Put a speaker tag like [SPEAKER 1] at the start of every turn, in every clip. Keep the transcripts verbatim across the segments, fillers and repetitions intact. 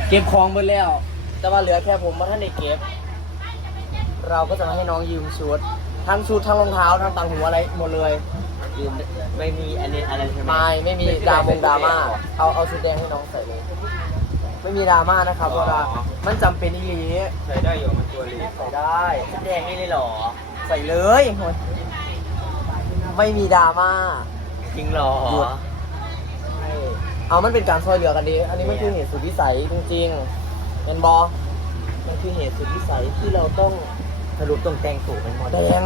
[SPEAKER 1] เก็บของหมดแล้วแต่ว่าเหลือแค่ผมมาท่านได้เก็บเราก็จะมาให้น้องยืมชุดทั้งชุดทั้งรองเท้าทั้งต่างหูอะไรหมดเลย
[SPEAKER 2] ยืมไม่มีอันนี้อะไรใช่ไหม
[SPEAKER 1] ไม่ไม่มีดรามงดราม่าเอาเอาชุดแดงให้น้องใส่เลยไม่มีดราม่านะครับเพราะว่ามันจำเป็นอีหลี
[SPEAKER 2] ใส่ได้อยู่มันตัวเล็ก
[SPEAKER 1] ใส่ได้
[SPEAKER 2] ชุดแดงนี่เลยหรอ
[SPEAKER 1] ใส่เลยไม่มีดราม่า
[SPEAKER 2] จริงหรอ
[SPEAKER 1] เอามันเป็นการช่วยเหลือกันดีอันนี้มันคือเหตุสุดวิสัยจริงๆเป็นบอมันคือเหตุสุดวิสัยที่เราต้อง
[SPEAKER 2] สรุปต้องแต่งสูตรเป็นหมด
[SPEAKER 1] แดง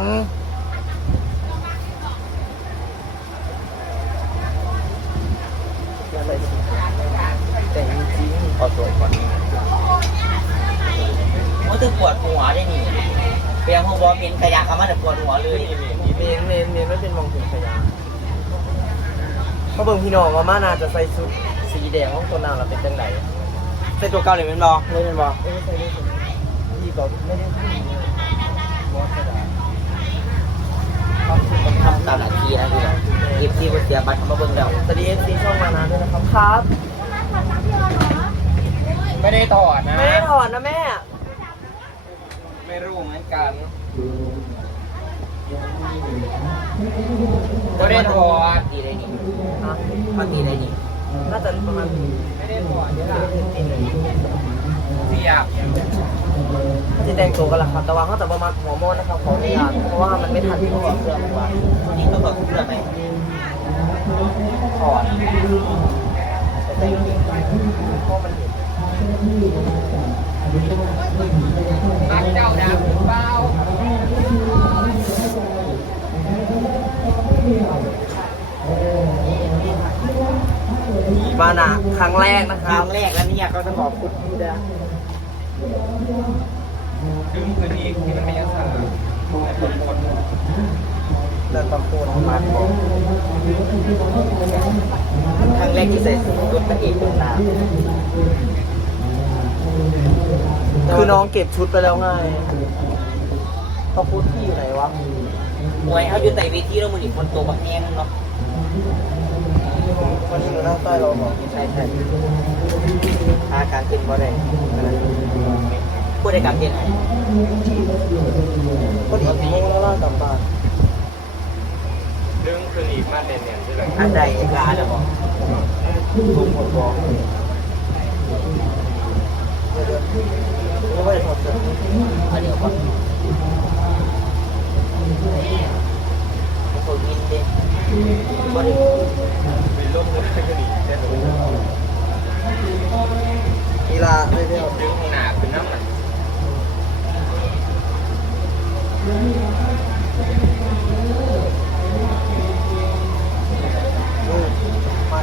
[SPEAKER 1] แต่งจริง
[SPEAKER 2] ขอตัวก่อนมันจะปวดหัวได้นี่เปียงหัวมินขยะเขามาแต่ปวดหัวเลย
[SPEAKER 1] เมนเมนเมนไม่เป็นมองถึงขยะเขาเบิ่งพี่น้องว่ามานาจะใส่ชุดสีแดงของตัวนางเราเป็นจังไหน
[SPEAKER 2] ใส่ตัวเก่าเลยเป็นบอ
[SPEAKER 1] ไม่เป็นบอเอ้ยใส่ได้พี่ก็ไม่ได้พูดบอสกระดาษ
[SPEAKER 2] ต้องทำตามหน้าที่นะพี่น้องยิบที่เสียบัตรเขามาเบิ่งเรา
[SPEAKER 1] สวัสดีเอฟซีช่องมานาด้วยนะครับครับ
[SPEAKER 2] ไม่ได้ถอดนะ
[SPEAKER 1] ไม่ได้ถอดนะแม่
[SPEAKER 2] ไม่รู้เหมือนกันไม่ได้ถอดตีได้นี่
[SPEAKER 1] ฮะ
[SPEAKER 2] เขาตีได้นี่
[SPEAKER 1] น่าจะประมาณ
[SPEAKER 2] ไม่ได้ถอดเนี่ยล่ะเสียบ
[SPEAKER 1] ที่แต่งตัวกันละครับแต่ว่าเขาจะประมาณหัวโมนนะครับขออนุญาตเพราะว่ามันไม่ทันที่เขาบอกเครื่องไว้
[SPEAKER 2] นี่ต้องถอดเครื่องไหม
[SPEAKER 1] ถอดแต่แต่งจริงเพราะมันเห็น
[SPEAKER 2] อันเจ้าดำเบา
[SPEAKER 1] มานาครั้งแรกนะค
[SPEAKER 2] ค
[SPEAKER 1] รั
[SPEAKER 2] รั้
[SPEAKER 1] บ
[SPEAKER 2] งแรกแล้วเนี่ยเขาจะบอกคุณพี่นะดึงคืนนี้ที่มันไม่ยังสั่นคนคน
[SPEAKER 1] เดินตะโกนมาบอก
[SPEAKER 2] ครั้งแรกที่ใส่สูทรถพระเอกเป็นตา
[SPEAKER 1] คือน้องเก็บชุดไปแล้วไงเขาพูดที่อยู่ไหนวะ
[SPEAKER 2] มวยเขาอยู่ใต้เวทีแล้วมือหนีคนโตบักแห้งเนาะ
[SPEAKER 1] วันนี้หนูนั่งใต้เราบอก
[SPEAKER 2] ใช่ใช่อาการขึ้นบ่ได้พูดได้กับเกณฑ์ไหน
[SPEAKER 1] พอดีโมงแล้วล่ากลับบ้าน
[SPEAKER 3] ดึงคือรีบมาเด่นๆใช่ไหม
[SPEAKER 2] อันใดเอกลาเดี๋ยวบอก
[SPEAKER 1] ทุ่มหมดบอกเดี๋ยวเดี๋ยวไม่ได้ถอดเสื้อ
[SPEAKER 2] อันเดียวก่อนคนมินเด้บ่ได้
[SPEAKER 3] มีร่มด้วยก็ดีแค่ตรงนี้
[SPEAKER 1] กีฬาเรื่อย
[SPEAKER 3] ดึงข้างหน้าเป็นน้ำมัน
[SPEAKER 1] ๆอืมมา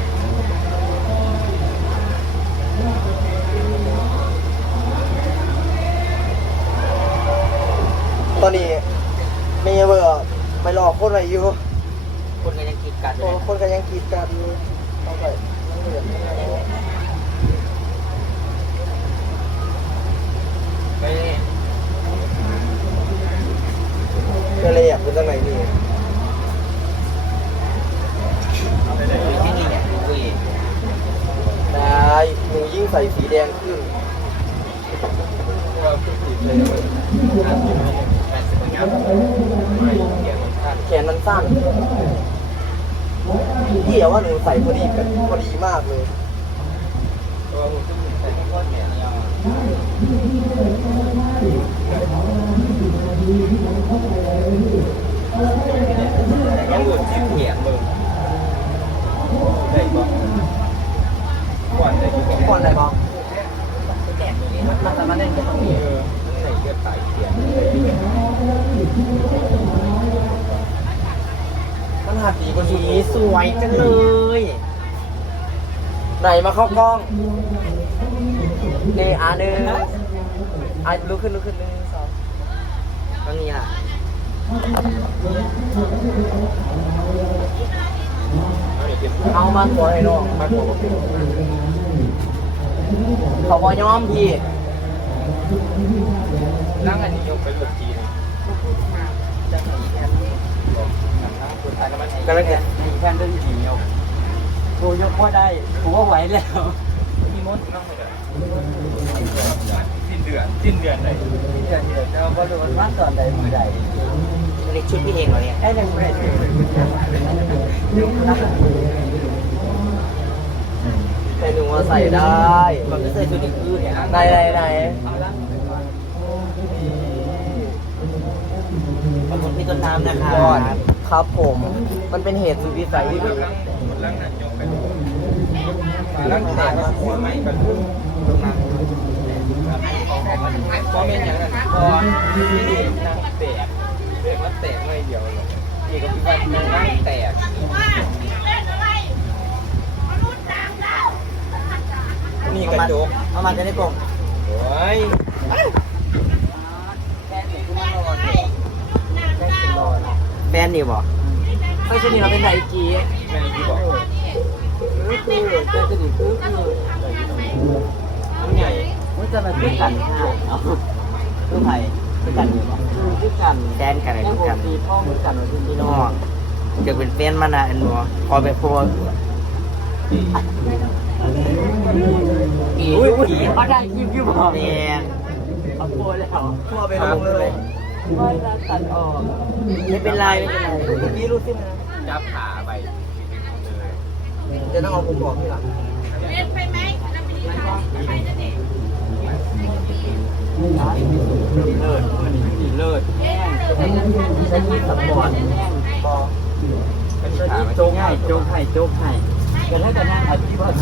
[SPEAKER 1] ตอนนี้ไม่เบื่อไปหลอกคนอะไรอยู่
[SPEAKER 2] คนก็ยังคิดกันอยู่
[SPEAKER 1] คนก็ยังกรีดกันอยู่ต้องไปต้องเหลือ
[SPEAKER 3] ไม่
[SPEAKER 1] ก็เลยอยากเป็นจังไหนนี่
[SPEAKER 2] อยู่ที่นี่เนี่ยคุย
[SPEAKER 1] ได้หนูยิ่งใส่สีแดงขึ้น
[SPEAKER 3] เราคือติดเลยอาจจะไม่แปดสิบเงี้ยไม่เกี่ยวกับท่าน
[SPEAKER 1] แขนมันสั้นพี่เอาว่าหนูใส่พอดีกันพอดีมากเลย
[SPEAKER 3] ตัวมันก็มีแต่ที่ก้อนเนี่ยยังหลุดจิ้มเหียงมึงได้ปะก่อนได้ปะ
[SPEAKER 1] ก่อนอะไรบ้าง
[SPEAKER 2] แดดนี้
[SPEAKER 1] มันจะมาเล่นกันตรงนี้
[SPEAKER 3] เออไหนเลือดตายเขียน
[SPEAKER 1] มันหัดดีกว่า
[SPEAKER 2] สี
[SPEAKER 1] นี้
[SPEAKER 2] สวยจังเลย
[SPEAKER 1] ไหนมาเข้ากล้องนี่อ่ะหนึ่งอ่ะลุกขึ้นลุกขึ้นหนึ่งสอง
[SPEAKER 2] ก็นี่ล่ะ
[SPEAKER 1] เอามันหัวให้น้อง
[SPEAKER 3] มากกว่าเป็น
[SPEAKER 1] เขาบอยอมพี่
[SPEAKER 3] นั่งอันนี้ยกไปหลุดทีนึง
[SPEAKER 2] ก็แล้วกันมีแค่เรื่องหิวยกกูยกว่าได้กูว่าไหวแล้ว
[SPEAKER 3] มีมดนั่งไปเลยดือนสิ้นเดือนไหน
[SPEAKER 1] ที่เดือนที่เดือนเราก็ดูมันว่าตอนใดมือใด
[SPEAKER 2] เล็กชุดพี่เองเหรอเนี่ย
[SPEAKER 1] ไอ้ยังไม่ได้ยุ่งนะแต่หนูว่าใส่ได้
[SPEAKER 2] มันไม่ใส่ชุดอีกคือเนี่ย
[SPEAKER 1] ไหนไหนไหน
[SPEAKER 2] ขอบคุณพี่ต้นน้ำนะคะ
[SPEAKER 1] ก่อนครับผม มันเป็นเหตุสุดวิสัยที่
[SPEAKER 3] ร่างร่างหนักยกไปร่างแต่มาหัวใหม่กันตรงนั้นพอเมนอย่างนั้นพอที่นั่งแตกเด็กมันแตกไม่เดียวหรอกนี่ก็คือว่านั่งแตกนี่กระจก
[SPEAKER 2] เอามาจะได้กลม
[SPEAKER 3] โอ้ย
[SPEAKER 2] แฟนนี่บอก
[SPEAKER 1] ไม่ใช่นี่เราเป็นไทยจี
[SPEAKER 3] แม่ที่บอก
[SPEAKER 1] คือคือเจอกันอีกคือคือ
[SPEAKER 3] มันใหญ่
[SPEAKER 1] มันจะมาคือกันค่ะ
[SPEAKER 2] คือไผ่คือกันอยู่บอก
[SPEAKER 1] คือคือกัน
[SPEAKER 2] แฟนกันอะไร
[SPEAKER 1] ยัง
[SPEAKER 2] คือ
[SPEAKER 1] ผ
[SPEAKER 2] กั
[SPEAKER 1] ม
[SPEAKER 2] น
[SPEAKER 1] ตีพ่อมือกันว่าพี่
[SPEAKER 2] พี่
[SPEAKER 1] น้
[SPEAKER 2] น้
[SPEAKER 1] อ
[SPEAKER 2] อง งจะเป็นแฟนมันนะอันบอกพอไปพอ
[SPEAKER 1] อีอุ้ยเขาได้คลิปอยู่บอก
[SPEAKER 2] แฟน
[SPEAKER 1] เอาโปรแล้วพ่อไปลงเลยไม่รักตัดออก
[SPEAKER 2] ไม่เป็นไรไม่เป็นไร
[SPEAKER 1] เมื่อกี้รู้สินะ
[SPEAKER 3] จับขาไป
[SPEAKER 1] จะต้องเอาผมบอกที่หลัง
[SPEAKER 3] เลิศเลิศ
[SPEAKER 1] ใช้ที่สปอร์ตบอก
[SPEAKER 3] เป็นขา
[SPEAKER 1] โจ๊กให้โจ๊กให้โจ๊กให้แต่ถ้าจะนั่งอธิบาย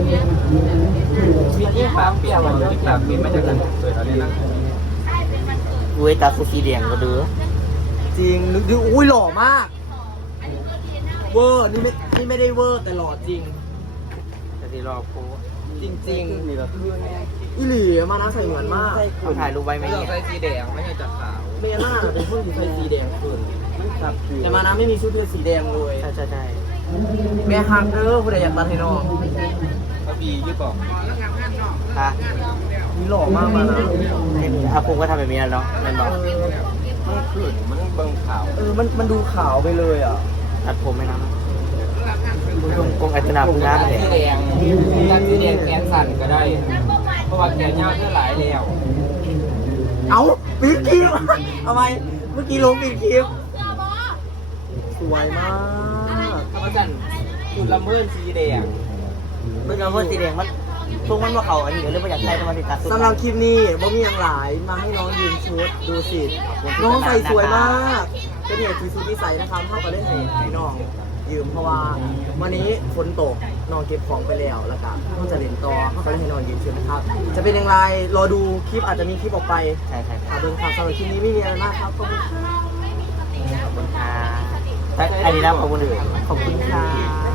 [SPEAKER 1] วิธี
[SPEAKER 3] ปา
[SPEAKER 1] ปาก ก
[SPEAKER 3] เปี
[SPEAKER 1] เปี
[SPEAKER 3] ย
[SPEAKER 1] ย
[SPEAKER 3] ก
[SPEAKER 1] ก
[SPEAKER 3] มั
[SPEAKER 1] มัน น
[SPEAKER 3] ที่ปากปีไม่จากกันสวยตอนนี้นะ
[SPEAKER 2] อุ้ยตาสุสีแดงก็ดู
[SPEAKER 1] จริงดูอุ้ยหล่อมาก เวอร์นี่ไม่นี่ไม่ได้เวอร์แต่หล่อจริง
[SPEAKER 2] จะดีรอโพ
[SPEAKER 1] จริงๆนี่แบบอีหลีมานะใส่เหมือนมาก
[SPEAKER 2] เขาถ่ายรูปไว้ไหม
[SPEAKER 3] ไม่ต้อ
[SPEAKER 2] เนี่
[SPEAKER 3] ง
[SPEAKER 2] ย
[SPEAKER 3] ใส่สีแดงไม่ใช่จับขาว
[SPEAKER 1] เมน่าเป็นผู้หญิงใส่สีแดงคืนแต่มานะไม่มีชุดเป็นสีแดงเลย
[SPEAKER 2] ใช่ใช่ใช่
[SPEAKER 1] แม่ฮักเด้อผู้ใดอยากตัดให้น้อง
[SPEAKER 3] ก็บียี่บอก
[SPEAKER 2] ค่ะ
[SPEAKER 1] นี่หล่อมากมานะ
[SPEAKER 2] อาภูมิก็ทำแบบนี้แล้วเนาะแม่นบอก
[SPEAKER 3] มันขึ้นมันเบิ่งขาว
[SPEAKER 1] เออมันมันดูขาวไปเลยอ่ะ
[SPEAKER 2] ตัดผมไหมนะกงกงอัจฉริยะน้ำเลย
[SPEAKER 3] สีแดงจับสีแดงแขนสั่นก็ได้ เพราะว่าแขนยาวเท่าหลายแล้ว
[SPEAKER 1] เอ้าปิดคลิปทำไมเมื่อกี้ลงปิดคลิปสวยมาก
[SPEAKER 3] ถ้าว่าจันจุดละเมินสีแดง
[SPEAKER 2] เมื่อเราเพิ่งสีแดงมันทรงมันว่าเขาอันนี้เดี๋ยวเรื่องประหยัดใจจะมาติดตัดสุด
[SPEAKER 1] สำหรับคลิปนี้บ่มีอย่างหลายมาให้น้องยืนชุดดูสิน้องใส่สวยมากก็เนี่ยคือชุดที่ใส่นะครับเท่ากับได้ให้ให้น้องยืมเพราะว่าวันนี้ฝนตกน้องเก็บของไปแล้วแล้วก็ต้องจะเล่นต่อเขาก็เลยให้น้องยืมชุดนะครับ จะเป็นอย่างไรรอดูคลิปอาจจะมีคลิปออกไป
[SPEAKER 2] ใช่ใช่
[SPEAKER 1] ค่ะเดินทางสำหรับคลิปนี้ไม่มีอะไรมากครับขอบคุณค่ะ
[SPEAKER 2] ขอบคุณค่ะอันนี้นะขอบคุณขอบคุณค่ะ